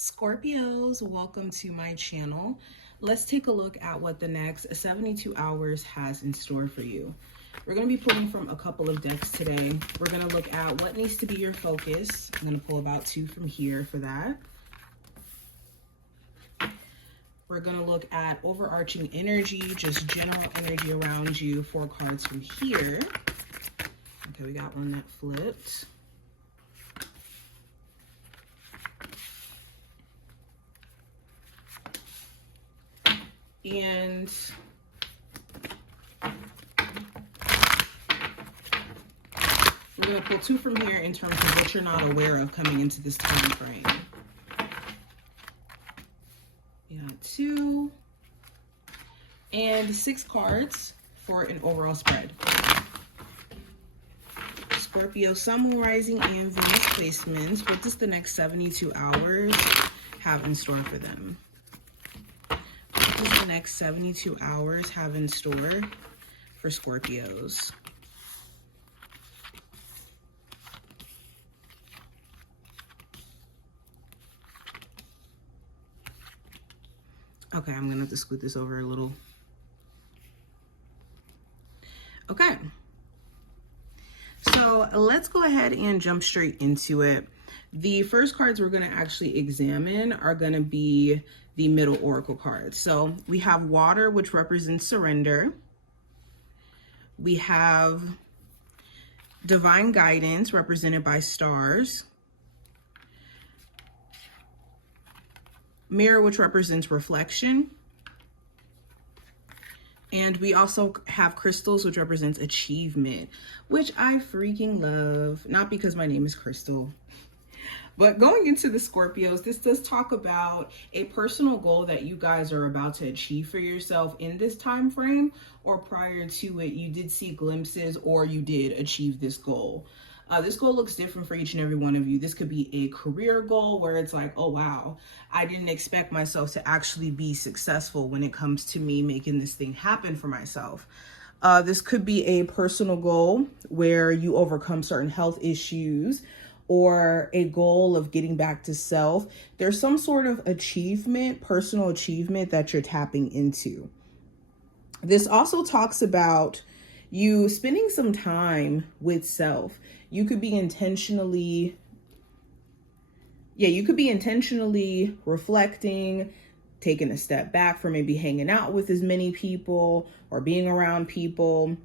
Scorpios, welcome to my channel. Let's take a look at what the next 72 hours has in store for you. We're going to be pulling from a couple of decks today. We're going to look at what needs to be your focus. I'm going to pull about two from here for that. We're going to look at overarching energy, just general energy around you, 4 cards from here. Okay, we got one that flipped. And we're going to pull 2 from here in terms of what you're not aware of coming into this time frame. We got 2 and 6 cards for an overall spread. Scorpio, Sun, Moon, Rising, and Venus placements. What does the next 72 hours have in store for them? What does the next 72 hours have in store for Scorpios? Okay, I'm gonna have to scoot this over a little. Okay. So let's go ahead and jump straight into it. The first cards we're going to actually examine are going to be the middle oracle cards. So we have water, which represents surrender. We have divine guidance, represented by stars. Mirror, which represents reflection. And we also have crystals, which represents achievement, which I freaking love. Not because my name is Crystal. But going into the Scorpios, this does talk about a personal goal that you guys are about to achieve for yourself in this time frame, or prior to it, you did see glimpses or you did achieve this goal. This goal looks different for each and every one of you. This could be a career goal where it's like, oh, wow, I didn't expect myself to actually be successful when it comes to me making this thing happen for myself. This could be a personal goal where you overcome certain health issues, or a goal of getting back to self. There's some sort of achievement, personal achievement that you're tapping into. This also talks about you spending some time with self. You could be intentionally reflecting, taking a step back from maybe hanging out with as many people or being around people,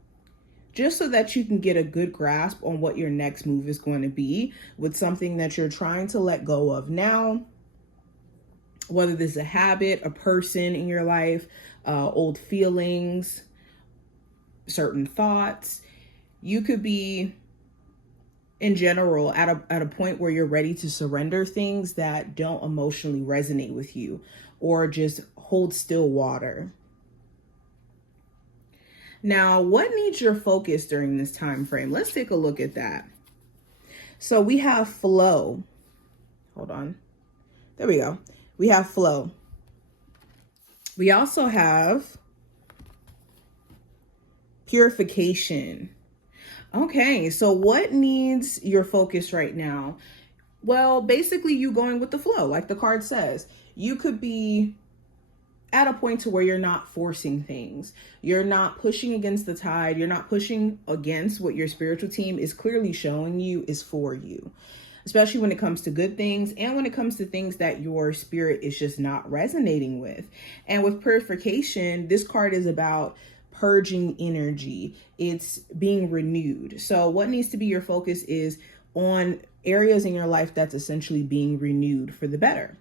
just so that you can get a good grasp on what your next move is going to be with something that you're trying to let go of now, whether this is a habit, a person in your life, old feelings, certain thoughts. You could be, in general, at a point where you're ready to surrender things that don't emotionally resonate with you, or just hold still water. Now, what needs your focus during this time frame? Let's take a look at that. So we have flow. Hold on. There we go. We have flow. We also have purification. Okay, so what needs your focus right now? Well, basically you going with the flow, like the card says. You could be at a point to where you're not forcing things. You're not pushing against the tide. You're not pushing against what your spiritual team is clearly showing you is for you, especially when it comes to good things and when it comes to things that your spirit is just not resonating with. And with purification, this card is about purging energy. It's being renewed. So what needs to be your focus is on areas in your life that's essentially being renewed for the better.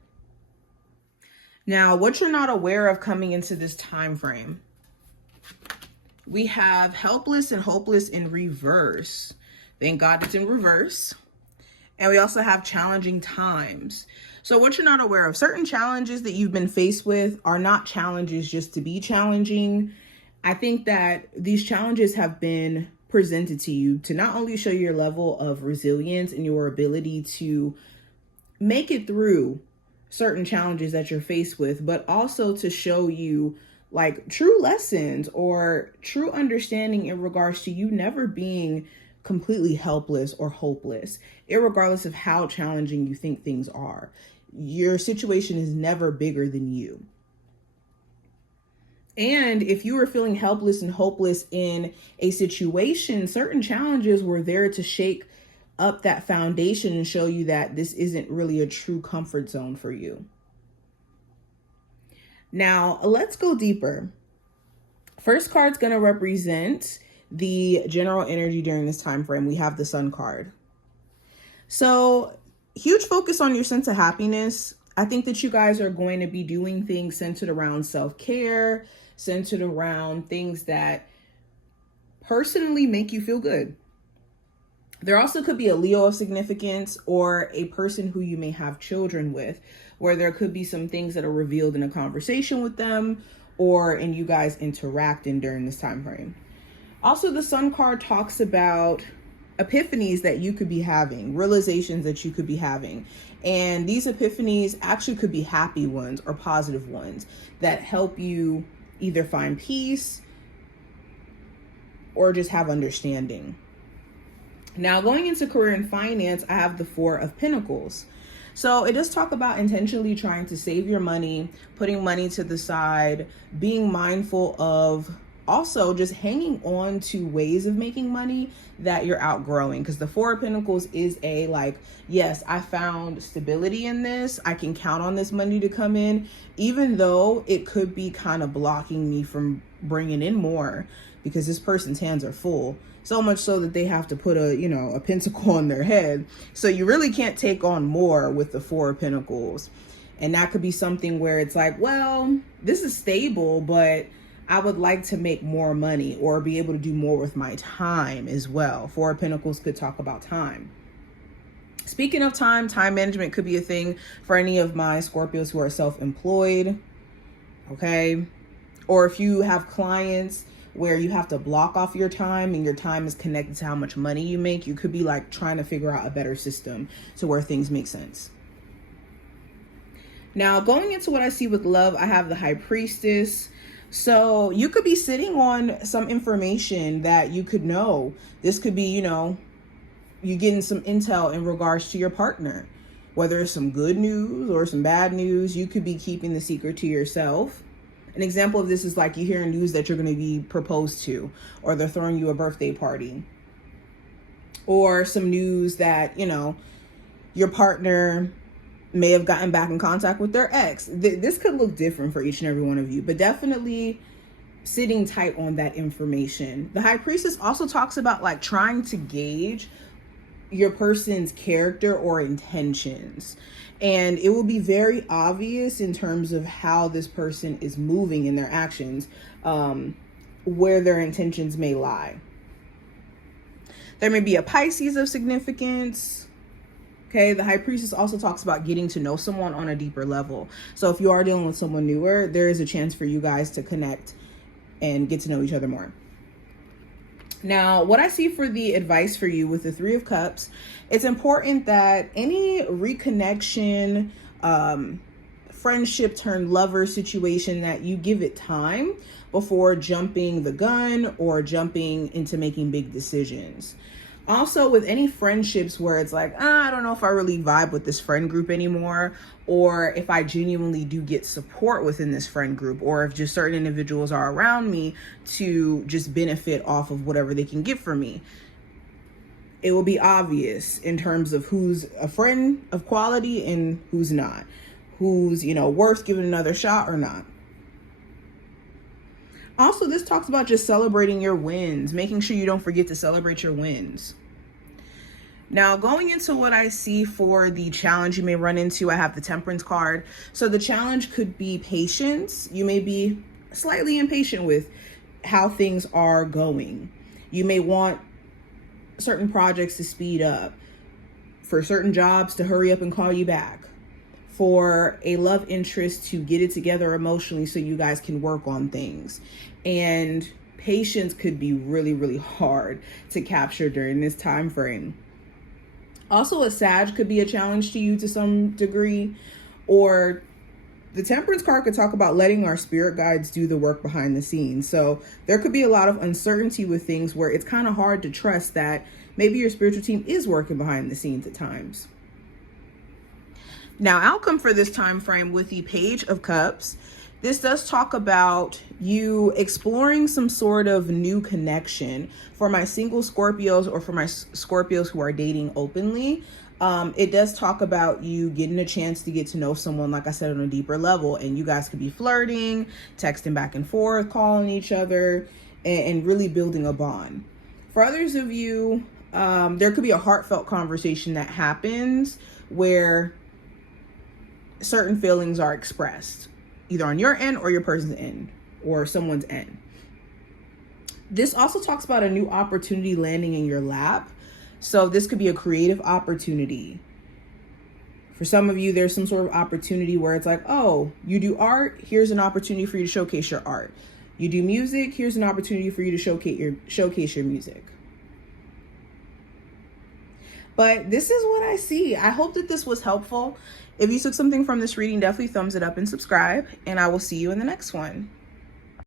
Now, what you're not aware of coming into this time frame, we have helpless and hopeless in reverse. Thank God it's in reverse. And we also have challenging times. So what you're not aware of, certain challenges that you've been faced with are not challenges just to be challenging. I think that these challenges have been presented to you to not only show your level of resilience and your ability to make it through certain challenges that you're faced with, but also to show you like true lessons or true understanding in regards to you never being completely helpless or hopeless, irregardless of how challenging you think things are. Your situation is never bigger than you. And if you were feeling helpless and hopeless in a situation, certain challenges were there to shake up that foundation and show you that this isn't really a true comfort zone for you. Now, let's go deeper. First card's going to represent the general energy during this time frame. We have the Sun card. So, huge focus on your sense of happiness. I think that you guys are going to be doing things centered around self-care, centered around things that personally make you feel good. There also could be a Leo of significance or a person who you may have children with, where there could be some things that are revealed in a conversation with them or in you guys interacting during this time frame. Also, the Sun card talks about epiphanies that you could be having, realizations that you could be having. And these epiphanies actually could be happy ones or positive ones that help you either find peace or just have understanding. Now, going into career and finance, I have the Four of Pentacles. So it does talk about intentionally trying to save your money, putting money to the side, being mindful of also just hanging on to ways of making money that you're outgrowing. Because the Four of Pentacles is a like, yes, I found stability in this. I can count on this money to come in, even though it could be kind of blocking me from bringing in more because this person's hands are full. So much so that they have to put a pentacle on their head. So you really can't take on more with the Four of Pentacles. And that could be something where it's like, well, this is stable, but I would like to make more money or be able to do more with my time as well. Four of Pentacles could talk about time. Speaking of time management could be a thing for any of my Scorpios who are self-employed. Okay. Or if you have clients where you have to block off your time and your time is connected to how much money you make, you could be like trying to figure out a better system to where things make sense. Now, going into what I see with love, I have the High Priestess. So you could be sitting on some information that you could know. This could be, you getting some intel in regards to your partner, whether it's some good news or some bad news. You could be keeping the secret to yourself. An example of this is like you hear news that you're going to be proposed to, or they're throwing you a birthday party, or some news that, your partner may have gotten back in contact with their ex. This could look different for each and every one of you, but definitely sitting tight on that information. The High Priestess also talks about like trying to gauge your person's character or intentions. And it will be very obvious in terms of how this person is moving in their actions, where their intentions may lie. There may be a Pisces of significance. Okay, the High Priestess also talks about getting to know someone on a deeper level. So if you are dealing with someone newer, there is a chance for you guys to connect and get to know each other more. Now, what I see for the advice for you with the Three of Cups, it's important that any reconnection, friendship turned lover situation, that you give it time before jumping the gun or jumping into making big decisions. Also, with any friendships where it's like, I don't know if I really vibe with this friend group anymore, or if I genuinely do get support within this friend group, or if just certain individuals are around me to just benefit off of whatever they can get from me. It will be obvious in terms of who's a friend of quality and who's not, who's, worth giving another shot or not. Also, this talks about just celebrating your wins, making sure you don't forget to celebrate your wins. Now, going into what I see for the challenge you may run into, I have the Temperance card. So the challenge could be patience. You may be slightly impatient with how things are going. You may want certain projects to speed up, for certain jobs to hurry up and call you back, for a love interest to get it together emotionally so you guys can work on things. And patience could be really, really hard to capture during this time frame. Also, a Sag could be a challenge to you to some degree, or the Temperance card could talk about letting our spirit guides do the work behind the scenes. So there could be a lot of uncertainty with things where it's kind of hard to trust that maybe your spiritual team is working behind the scenes at times. Now, outcome for this time frame with the Page of Cups, this does talk about you exploring some sort of new connection. For my single Scorpios or for my Scorpios who are dating openly, it does talk about you getting a chance to get to know someone, like I said, on a deeper level. And you guys could be flirting, texting back and forth, calling each other, and really building a bond. For others of you, there could be a heartfelt conversation that happens where certain feelings are expressed, either on your end or your person's end or someone's end. This also talks about a new opportunity landing in your lap. So this could be a creative opportunity. For some of you, there's some sort of opportunity where it's like, oh, you do art, here's an opportunity for you to showcase your art. You do music, here's an opportunity for you to showcase your music. But this is what I see. I hope that this was helpful. If you took something from this reading, definitely thumbs it up and subscribe, and I will see you in the next one.